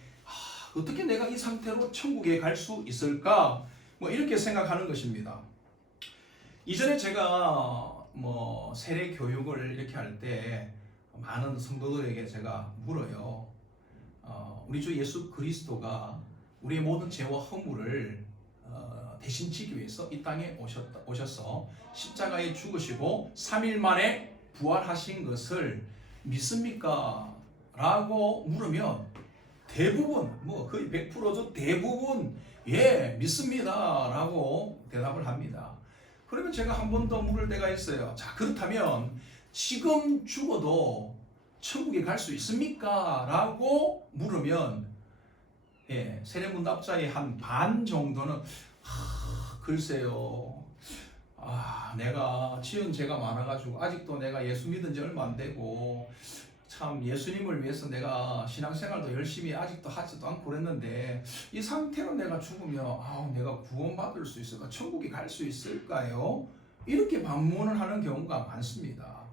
어떻게 내가 이 상태로 천국에 갈 수 있을까? 이렇게 생각하는 것입니다. 이전에 제가 세례 교육을 이렇게 할 때 많은 성도들에게 제가 물어요. 우리 주 예수 그리스도가 우리의 모든 죄와 허물을 대신 지기 위해서 이 땅에 오셔서 십자가에 죽으시고 3일 만에 부활하신 것을 믿습니까? 라고 물으면 대부분 거의 100%죠. 대부분 믿습니다 라고 대답을 합니다. 그러면 제가 한 번 더 물을 때가 있어요. 자, 그렇다면 지금 죽어도 천국에 갈 수 있습니까? 라고 물으면 세례문답자의 한 반 정도는 글쎄요, 내가 지은 죄가 많아가지고 아직도 내가 예수 믿은 지 얼마 안 되고 참 예수님을 위해서 내가 신앙생활도 열심히 아직도 하지도 않고 그랬는데 이 상태로 내가 죽으면 내가 구원받을 수 있을까? 천국에 갈 수 있을까요? 이렇게 반문을 하는 경우가 많습니다.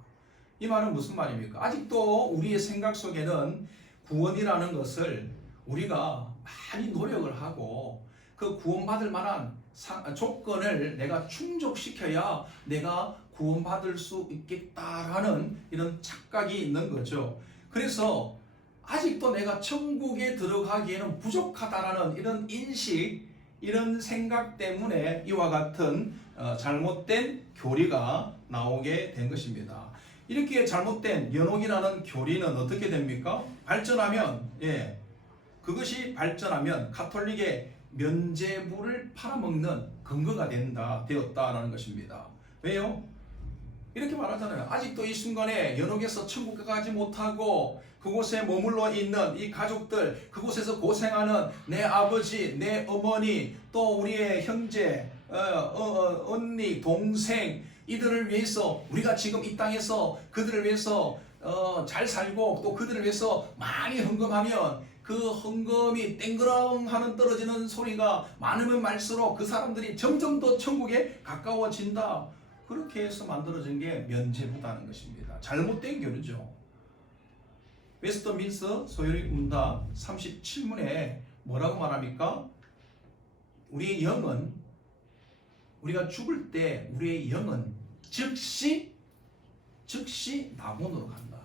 이 말은 무슨 말입니까? 아직도 우리의 생각 속에는 구원이라는 것을 우리가 많이 노력을 하고 그 구원받을 만한 조건을 내가 충족시켜야 내가 구원받을 수 있겠다라는 이런 착각이 있는 거죠. 그래서 아직도 내가 천국에 들어가기에는 부족하다라는 이런 인식, 이런 생각 때문에 이와 같은 잘못된 교리가 나오게 된 것입니다. 이렇게 잘못된 연옥이라는 교리는 어떻게 됩니까? 발전하면 그것이 발전하면 가톨릭의 면죄부를 팔아먹는 근거가 되었다라는 것입니다. 왜요? 이렇게 말하잖아요. 아직도 이 순간에 연옥에서 천국에 가지 못하고 그곳에 머물러 있는 이 가족들, 그곳에서 고생하는 내 아버지, 내 어머니, 또 우리의 형제, 언니, 동생, 이들을 위해서 우리가 지금 이 땅에서 그들을 위해서 잘 살고 또 그들을 위해서 많이 헌금하면 그 헌금이 땡그렁하는 떨어지는 소리가 많으면 많을수록 그 사람들이 점점 더 천국에 가까워진다. 그렇게 해서 만들어진 게 면죄부다는 것입니다. 잘못된 교류죠. 웨스트민스터 소요리 문답 37문에 뭐라고 말합니까? 우리의 영은, 우리가 죽을 때 우리의 영은 즉시 낙원으로 간다.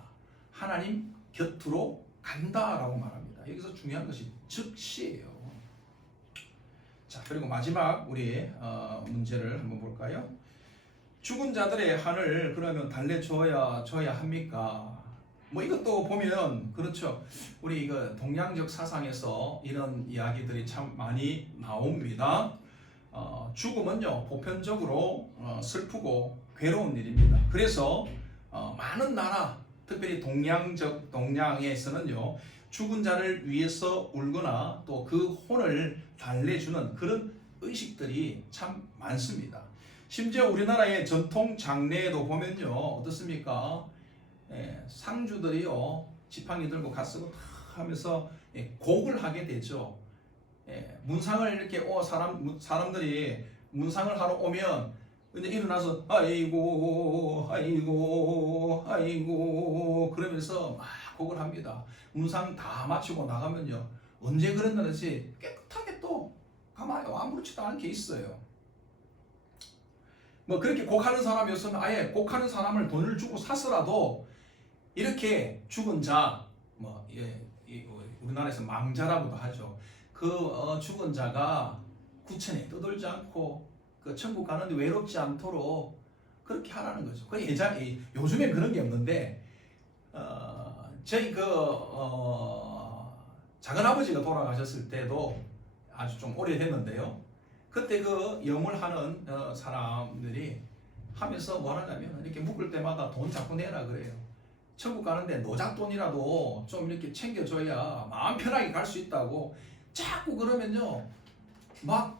하나님 곁으로 간다라고 말합니다. 여기서 중요한 것이 즉시예요. 자, 그리고 마지막 우리 문제를 한번 볼까요? 죽은 자들의 한을 그러면 달래줘야 합니까? 뭐 이것도 보면 그렇죠. 우리 이거 동양적 사상에서 이런 이야기들이 참 많이 나옵니다. 죽음은요 보편적으로 슬프고 괴로운 일입니다. 그래서 많은 나라, 특별히 동양에서는요 죽은 자를 위해서 울거나 또 그 혼을 달래주는 그런 의식들이 참 많습니다. 심지어 우리나라의 전통 장례에도 보면요 어떻습니까? 상주들이요 지팡이 들고 갓쓰고 하면서 곡을 하게 되죠. 문상을 이렇게 사람들이 문상을 하러 오면 이제 일어나서 아이고 그러면서 막 곡을 합니다. 문상 다 마치고 나가면요 언제 그랬는지 깨끗하게 또 가만히 아무렇지도 않게 있어요. 뭐 그렇게 곡하는 사람이었으면 아예 곡하는 사람을 돈을 주고 샀으라도 이렇게 죽은 자, 우리나라에서 망자라고도 하죠. 죽은 자가 구천에 떠들지 않고 그 천국 가는데 외롭지 않도록 그렇게 하라는 거죠. 요즘엔 그런 게 없는데 저희 작은 아버지가 돌아가셨을 때도 아주 좀 오래됐는데요. 그때 그 염을 하는 사람들이 하면서 뭐 하냐면 이렇게 묶을 때마다 돈 자꾸 내라 그래요. 천국 가는데 노잣돈이라도 좀 이렇게 챙겨줘야 마음 편하게 갈 수 있다고 자꾸 그러면요 막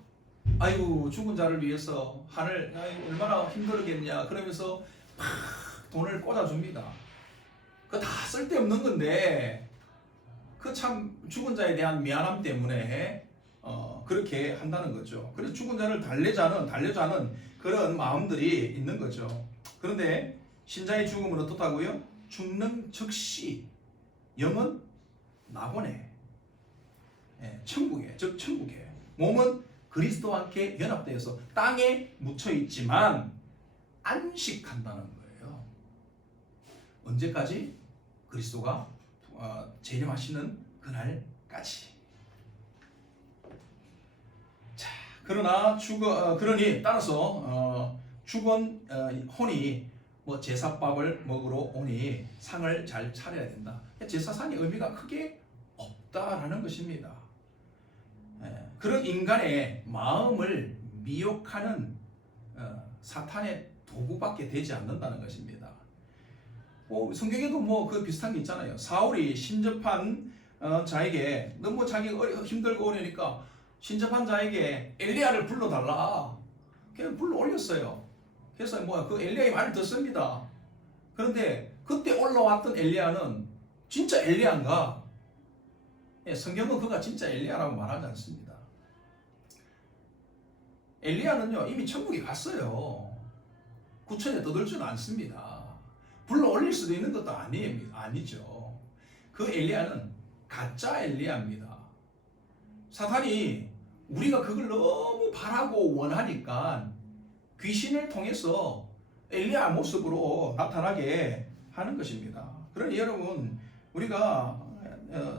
아이고 죽은 자를 위해서 하늘 얼마나 힘들겠냐 그러면서 막 돈을 꽂아줍니다. 그거 다 쓸데없는 건데 그 참 죽은 자에 대한 미안함 때문에 그렇게 한다는 거죠. 그래서 죽은 자를 달래자는 그런 마음들이 있는 거죠. 그런데 신자의 죽음은 어떻다고요? 죽는 즉시 영은 낙원에 천국에 즉 천국에 몸은 그리스도와 함께 연합되어서 땅에 묻혀 있지만 안식한다는 거예요. 언제까지? 그리스도가 재림하시는 그날까지. 자, 그러니 따라서 죽은 혼이 뭐 제사밥을 먹으러 오니 상을 잘 차려야 된다. 제사상의 의미가 크게 없다라는 것입니다. 그런 인간의 마음을 미혹하는 사탄의 도구밖에 되지 않는다는 것입니다. 성경에도 뭐 그 비슷한 게 있잖아요. 사울이 신접한 자에게 너무 자기가 힘들고 어려우니까 신접한 자에게 엘리야를 불러달라. 그냥 불러 올렸어요. 그래서 그 엘리야의 말을 듣습니다. 그런데 그때 올라왔던 엘리야는 진짜 엘리야인가? 성경은 그가 진짜 엘리야라고 말하지 않습니다. 엘리야는요 이미 천국에 갔어요. 구천에 떠들지는 않습니다. 불러 올릴 수도 있는 것도 아니죠. 그 엘리야는 가짜 엘리야입니다. 사탄이 우리가 그걸 너무 바라고 원하니까 귀신을 통해서 엘리야 모습으로 나타나게 하는 것입니다. 그러니 여러분 우리가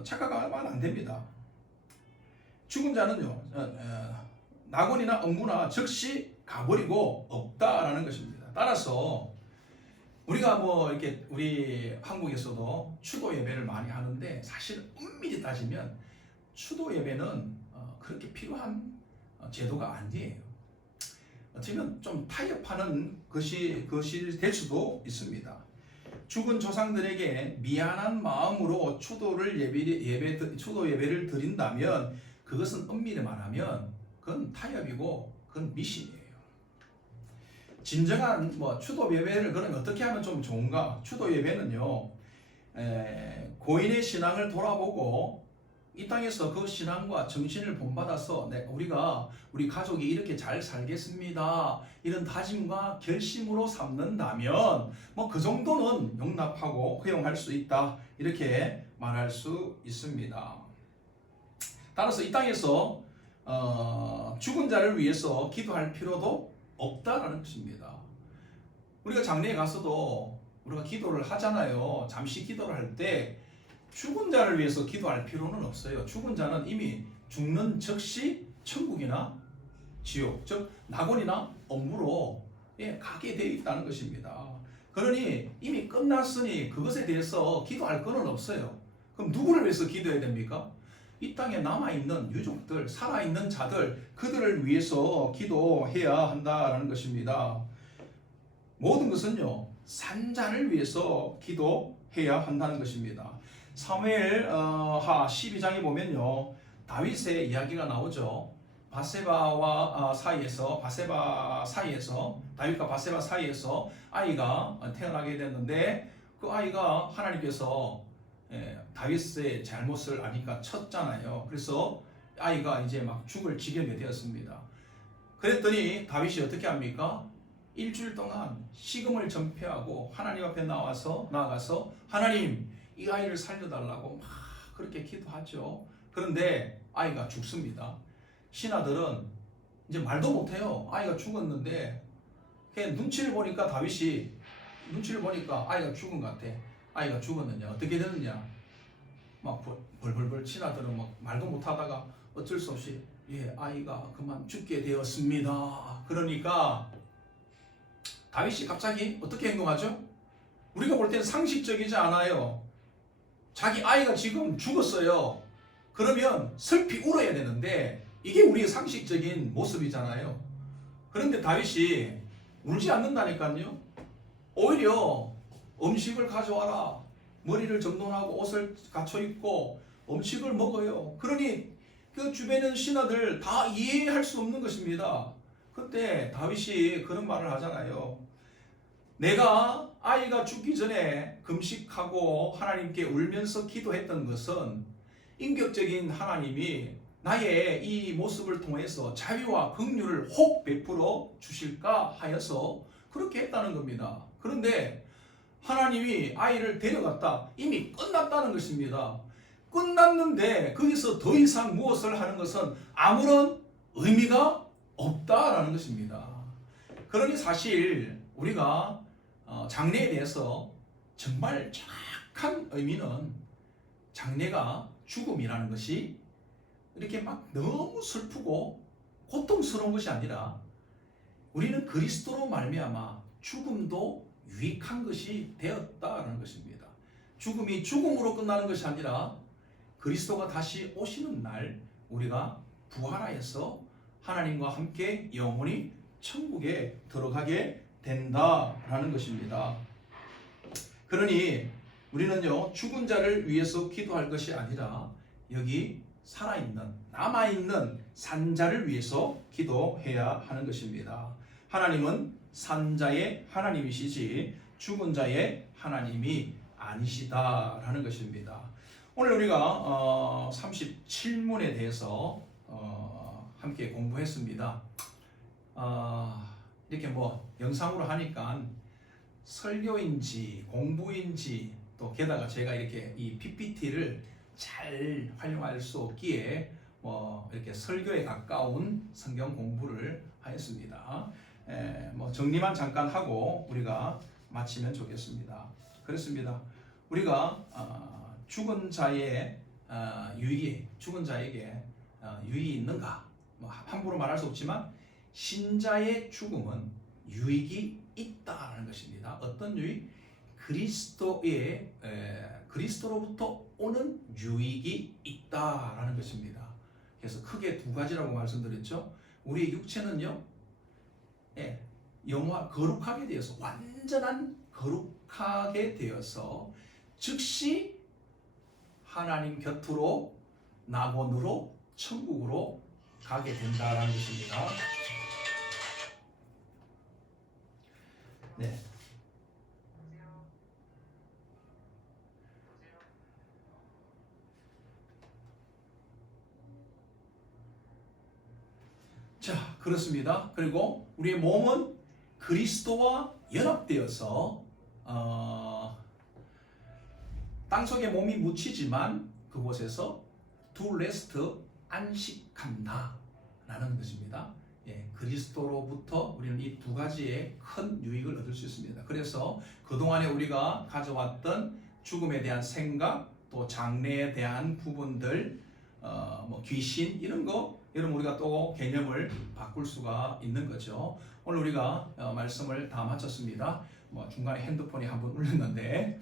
착각하면 안 됩니다. 죽은 자는요 낙원이나 엉구나 즉시 가버리고 없다라는 것입니다. 따라서 우리가 뭐 이렇게 우리 한국에서도 추도 예배를 많이 하는데 사실 엄밀히 따지면 추도 예배는 그렇게 필요한 제도가 아니에요. 어쩌면 좀 타협하는 것이 될 수도 있습니다. 죽은 조상들에게 미안한 마음으로 추도 예배를 드린다면 그것은 엄밀히 말하면 그건 타협이고 그건 미신이에요. 진정한 추도 예배를 그럼 어떻게 하면 좀 좋은가? 추도 예배는요, 고인의 신앙을 돌아보고 이 땅에서 그 신앙과 정신을 본받아서 우리가 우리 가족이 이렇게 잘 살겠습니다, 이런 다짐과 결심으로 삼는다면 그 정도는 용납하고 허용할 수 있다, 이렇게 말할 수 있습니다. 따라서 이 땅에서 죽은 자를 위해서 기도할 필요도 없다라는 것입니다. 우리가 장례에 가서도 우리가 기도를 하잖아요. 잠시 기도를 할 때 죽은 자를 위해서 기도할 필요는 없어요. 죽은 자는 이미 죽는 즉시 천국이나 지옥, 즉 낙원이나 엄무로 가게 되어 있다는 것입니다. 그러니 이미 끝났으니 그것에 대해서 기도할 것은 없어요. 그럼 누구를 위해서 기도해야 됩니까? 이 땅에 남아있는 유족들, 살아있는 자들, 그들을 위해서 기도해야 한다는 것입니다. 모든 것은요, 산자를 위해서 기도해야 한다는 것입니다. 사무엘하 12장에 보면요, 다윗의 이야기가 나오죠. 바세바 사이에서 다윗과 바세바 사이에서 아이가 태어나게 됐는데 그 아이가 하나님께서 다윗의 잘못을 아니까 쳤잖아요. 그래서 아이가 이제 막 죽을 지경이 되었습니다. 그랬더니 다윗이 어떻게 합니까? 일주일 동안 식음을 전폐하고 하나님 앞에 나아가서 하나님, 이 아이를 살려달라고 막 그렇게 기도하죠. 그런데 아이가 죽습니다. 신하들은 이제 말도 못해요. 아이가 죽었는데 그냥 눈치를 보니까 아이가 죽은 것 같아. 아이가 죽었느냐, 어떻게 됐느냐, 막 벌벌벌 신하들은 막 말도 못하다가 어쩔 수 없이 아이가 그만 죽게 되었습니다. 그러니까 다윗이 갑자기 어떻게 행동하죠? 우리가 볼 때는 상식적이지 않아요. 자기 아이가 지금 죽었어요. 그러면 슬피 울어야 되는데 이게 우리의 상식적인 모습이잖아요. 그런데 다윗이 울지 않는다니까요. 오히려 음식을 가져와라, 머리를 정돈하고 옷을 갖춰 입고 음식을 먹어요. 그러니 그 주변의 신하들 다 이해할 수 없는 것입니다. 그때 다윗이 그런 말을 하잖아요. 내가 아이가 죽기 전에 금식하고 하나님께 울면서 기도했던 것은 인격적인 하나님이 나의 이 모습을 통해서 자비와 긍휼을 혹 베풀어 주실까 하여서 그렇게 했다는 겁니다. 그런데 하나님이 아이를 데려갔다. 이미 끝났다는 것입니다. 끝났는데 거기서 더 이상 무엇을 하는 것은 아무런 의미가 없다라는 것입니다. 그러니 사실 우리가 장례에 대해서 정말 정확한 의미는, 장례가 죽음이라는 것이 이렇게 막 너무 슬프고 고통스러운 것이 아니라 우리는 그리스도로 말미암아 죽음도 유익한 것이 되었다는 것입니다. 죽음이 죽음으로 끝나는 것이 아니라 그리스도가 다시 오시는 날 우리가 부활하여서 하나님과 함께 영원히 천국에 들어가게 된다라는 것입니다. 그러니 우리는요, 죽은 자를 위해서 기도할 것이 아니라 여기 살아있는, 남아있는 산자를 위해서 기도해야 하는 것입니다. 하나님은 산자의 하나님이시지 죽은 자의 하나님이 아니시다라는 것입니다. 오늘 우리가 37문에 대해서 함께 공부했습니다. 이렇게 영상으로 하니까 설교인지 공부인지, 또 게다가 제가 이렇게 이 PPT를 잘 활용할 수 없기에 이렇게 설교에 가까운 성경 공부를 하였습니다. 정리만 잠깐 하고 우리가 마치면 좋겠습니다. 그렇습니다. 우리가 죽은 자의 죽은 자에게 유익이 있는가? 함부로 말할 수 없지만 신자의 죽음은 유익이 있다는 것입니다. 어떤 유익? 그리스도로부터 오는 유익이 있다라는 것입니다. 그래서 크게 두 가지라고 말씀드렸죠. 우리의 육체는요, 예, 거룩하게 되어서 완전한 거룩하게 되어서 즉시 하나님 곁으로 낙원으로 천국으로 가게 된다라는 것입니다. 네. 자, 그렇습니다. 그리고 우리의 몸은 그리스도와 연합되어서 땅속에 몸이 묻히지만 그곳에서 두 레스트 안식한다 라는 것입니다. 예, 그리스도로부터 우리는 이 두 가지의 큰 유익을 얻을 수 있습니다. 그래서 그동안에 우리가 가져왔던 죽음에 대한 생각, 또 장래에 대한 부분들, 뭐 귀신 이런 거, 여러분 우리가 또 개념을 바꿀 수가 있는 거죠. 오늘 우리가 말씀을 다 마쳤습니다. 뭐 중간에 핸드폰이 한번 울렸는데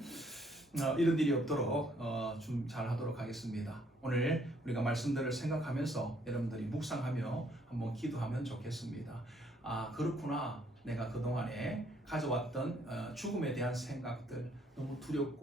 이런 일이 없도록 좀 잘하도록 하겠습니다. 오늘 우리가 말씀들을 생각하면서 여러분들이 묵상하며 한번 기도하면 좋겠습니다. 아, 그렇구나. 내가 그동안에 가져왔던 죽음에 대한 생각들 너무 두렵고